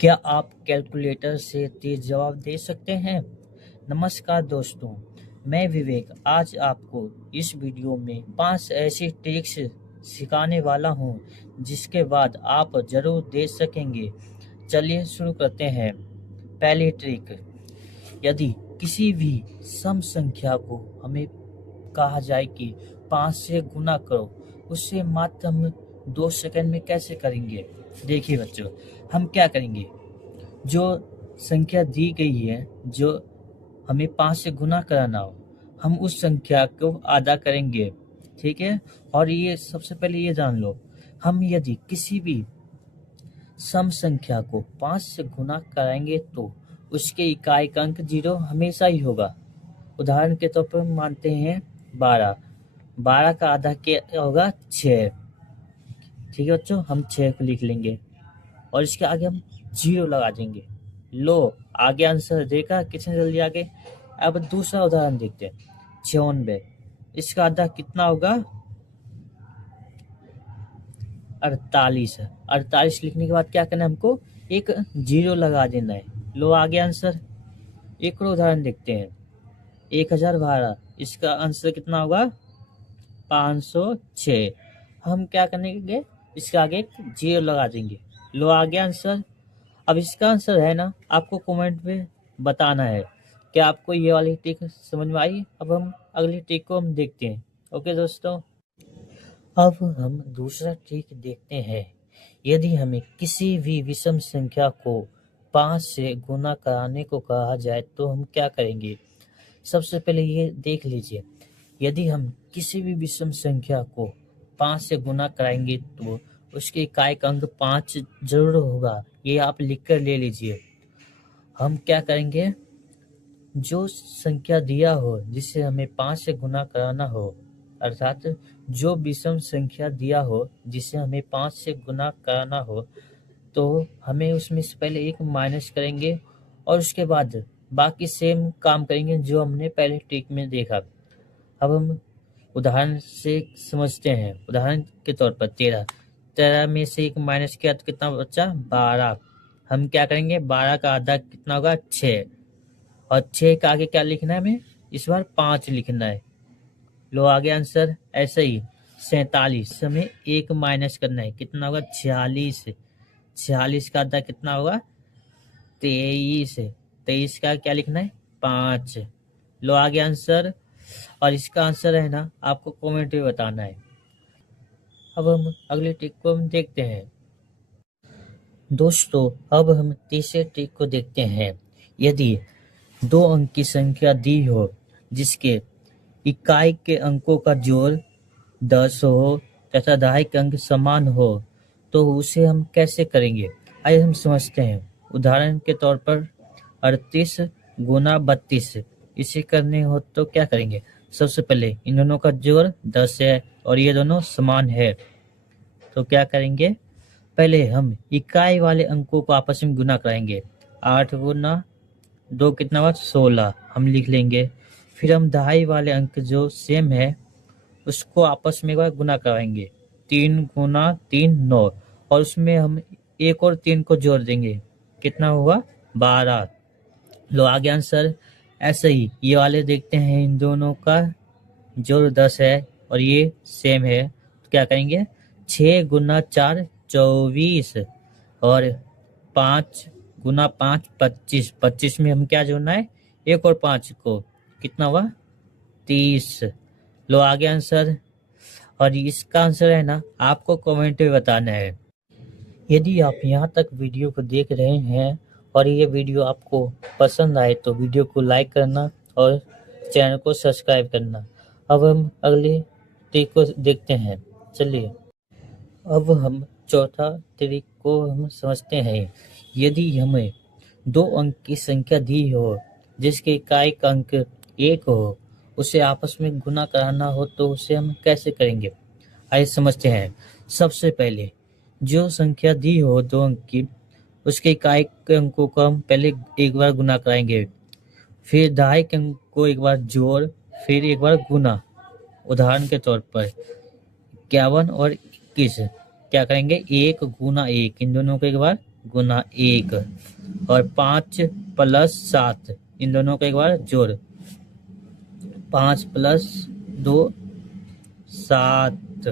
क्या आप कैलकुलेटर से तेज जवाब दे सकते हैं? नमस्कार दोस्तों, मैं विवेक आज आपको इस वीडियो में 5 ऐसी ट्रिक्स सिखाने वाला हूं जिसके बाद आप जरूर दे सकेंगे। चलिए शुरू करते हैं। पहली ट्रिक, यदि किसी भी सम संख्या को हमें कहा जाए कि 5 से गुना करो, उससे मात्र हम 2 सेकंड में कैसे करेंगे? देखिए बच्चों, हम क्या करेंगे, जो संख्या दी गई है, जो हमें 5 से गुना कराना हो, हम उस संख्या को आधा करेंगे, ठीक है। और ये सबसे पहले ये जान लो, हम यदि किसी भी सम संख्या को 5 से गुना कराएंगे तो उसके इकाई का अंक 0 हमेशा ही होगा। उदाहरण के तौर पर मानते हैं 12, 12 का आधा क्या होगा? 6, ठीक है बच्चों, हम 6 को लिख लेंगे और इसके आगे हम 0 लगा देंगे। लो, आगे आंसर देखा कितने जल्दी आगे। अब दूसरा उदाहरण देखते हैं, 96, इसका आधा कितना होगा? 48, 48 लिखने के बाद क्या करना है हमको? एक 0 लगा देना है। लो, आगे आंसर। एक और उदाहरण देखते हैं, 1012, इसका आंसर कितना होगा? 506। हम क्या करेंगे, इसके आगे एक 0 लगा देंगे। लो, आगे आंसर। अब इसका आंसर है ना, आपको कमेंट में बताना है। क्या आपको ये वाली ट्रिक समझ में आई? अब हम अगली ट्रिक को हम देखते हैं। ओके दोस्तों, अब हम दूसरा ट्रिक देखते हैं। यदि हमें किसी भी विषम संख्या को 5 से गुना कराने को कहा जाए तो हम क्या करेंगे? सबसे पहले ये देख लीजिए, यदि हम किसी भी विषम संख्या को 5 से गुना कराएंगे तो उसके इकाई का अंक 5 जरूर होगा। ये आप लिख कर ले लीजिए। हम क्या करेंगे, जो संख्या दिया हो जिसे हमें 5 से गुना कराना हो, अर्थात जो विषम संख्या दिया हो जिसे हमें 5 से गुना कराना हो, तो हमें उसमें से पहले एक माइनस करेंगे और उसके बाद बाकी सेम काम करेंगे जो हमने पहले ट्रिक में देखा। अब हम उदाहरण से समझते हैं। उदाहरण के तौर पर 13 में से एक माइनस किया तो कितना बचा? 12। हम क्या करेंगे, 12 का आधा कितना होगा? 6, और 6 का आगे क्या लिखना है हमें? इस बार 5 लिखना है। लो, आगे आंसर। ऐसे ही 47 हमें एक माइनस करना है, कितना होगा? 46। 46 का आधा कितना होगा? 23। 23 का क्या लिखना है? 5। लो, आगे आंसर। और इसका आंसर है ना, आपको कमेंट में बताना है। अब हम अगले ट्रिक को हम देखते हैं। दोस्तों, अब हम तीसरे ट्रिक को देखते हैं। यदि 2 अंक की संख्या दी हो जिसके इकाई के अंकों का जोड़ 10 हो तथा दहाई के अंक समान हो, तो उसे हम कैसे करेंगे? आइए हम समझते हैं। उदाहरण के तौर पर 38 गुना 32, इसे करने हो तो क्या करेंगे? सबसे पहले इन दोनों का जोड़ 10 है और ये दोनों समान है, तो क्या करेंगे? पहले हम इकाई वाले अंकों को आपस में गुना कराएंगे। 8 गुना 2 कितना हुआ? 16, हम लिख लेंगे। फिर हम दहाई वाले अंक जो सेम है उसको आपस में एक बार गुना कराएंगे। 3 गुना 3 9, और उसमें हम एक और 3 को जोड़ देंगे, कितना हुआ? 12। लो, आगे आंसर। ऐसे ही ये वाले देखते हैं, इन दोनों का जोड़ 10 है और ये सेम है, तो क्या करेंगे? 6 गुना 4 24, और 5 गुना 5 25। 25 में हम क्या जोड़ना है? एक और 5 को, कितना हुआ? 30। लो, आगे आंसर। और इसका आंसर है ना, आपको कमेंट में बताना है। यदि आप यहाँ तक वीडियो को देख रहे हैं और ये वीडियो आपको पसंद आए तो वीडियो को लाइक करना और चैनल को सब्सक्राइब करना। अब हम अगले ट्रिक को देखते हैं। चलिए, अब हम चौथा ट्रिक को हम समझते हैं। यदि हमें 2 अंक की संख्या दी हो जिसके इकाई का अंक 1 हो, उसे आपस में गुना कराना हो तो उसे हम कैसे करेंगे? आइए समझते हैं। सबसे पहले जो संख्या दी हो 2 अंक की, उसके इकाई के अंकों को हम पहले एक बार गुना कराएंगे, फिर दहाई के अंक को एक बार जोड़, फिर एक बार गुना। उदाहरण के तौर पर 51 और 21, क्या करेंगे? 1 गुना 1, इन दोनों को एक बार गुना 1 और 5 प्लस 7 इन दोनों का एक बार जोड़ 5 प्लस 2 7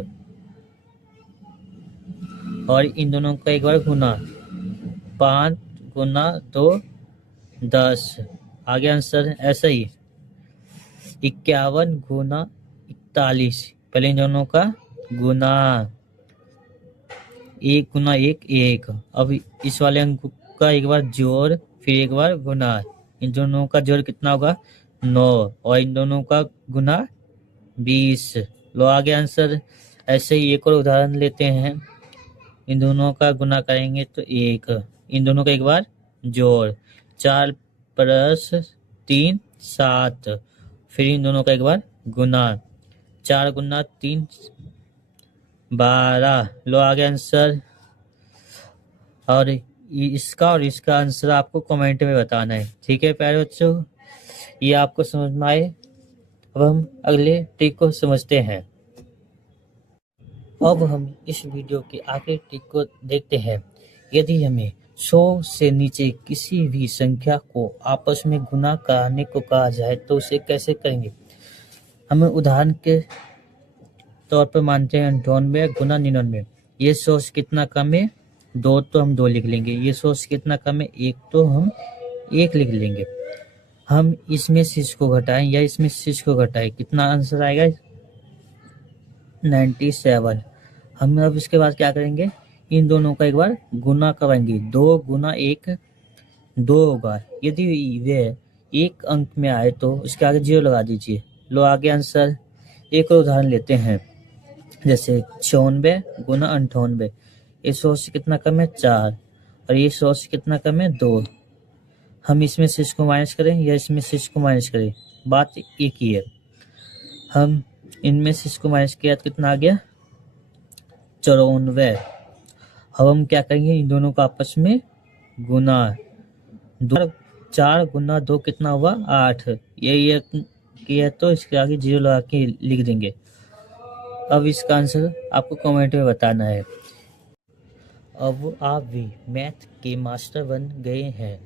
और इन दोनों का एक बार गुना 5 गुना 2 10 आगे आंसर ऐसा ही 51 गुना 41 पहले इन दोनों का गुना 1 गुना 1 1 अब इस वाले अंक का एक बार जोड़ फिर एक बार गुना इन दोनों का जोड़ कितना होगा 9 और इन दोनों का गुना 20 लो आगे आंसर ऐसे ही एक और उदाहरण लेते हैं इन दोनों का गुना करेंगे तो 1 इन दोनों का एक बार जोड़ 4 प्लस 3 7 फिर इन दोनों का एक बार गुना 4 गुना 3 12 लो आगे आंसर और इसका आंसर आपको कमेंट में बताना है। ठीक है प्यारे बच्चों, ये आपको समझ में आए। अब हम अगले ट्रिक को समझते हैं। अब हम इस वीडियो के आखिरी ट्रिक को देखते हैं। यदि हमें 100 से नीचे किसी भी संख्या को आपस में गुना कराने को कहा जाए तो उसे कैसे करेंगे। हमें उदाहरण के तौर पर मानते हैं 98 गुना 99। ये 100 से कितना कम है 2 तो हम 2 लिख लेंगे। ये 100 से कितना कम है 1 तो हम 1 लिख लेंगे। हम इसमें से इसको घटाएं या इसमें से इसको घटाएं कितना आंसर आएगा 97। हम अब इसके बाद क्या करेंगे इन दोनों का एक बार गुना कराएंगे 2 गुना 1 2 होगा। यदि वे एक अंक में आए तो उसके आगे 0 लगा दीजिए। लो आगे आंसर एक और उदाहरण लेते हैं जैसे 96 गुना 98। ये 100 से कितना कम है 4 और ये 100 से कितना कम है 2। हम इसमें से इसको माइनस करें या इसमें से इसको माइनस करें बात एक ही है। हम इनमें से इसको माइनस किया तो कितना आ गया 94। अब हम क्या करेंगे इन दोनों का आपस में गुना 4 गुना 2 कितना हुआ 8। ये किया तो इसके आगे 0 लगा के लिख देंगे। अब इसका आंसर आपको कमेंट में बताना है। अब आप भी मैथ के मास्टर बन गए हैं।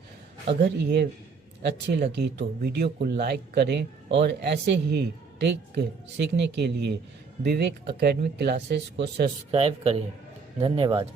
अगर ये अच्छी लगी तो वीडियो को लाइक करें और ऐसे ही ट्रिक सीखने के लिए विवेक एकेडमी क्लासेस को सब्सक्राइब करें। धन्यवाद।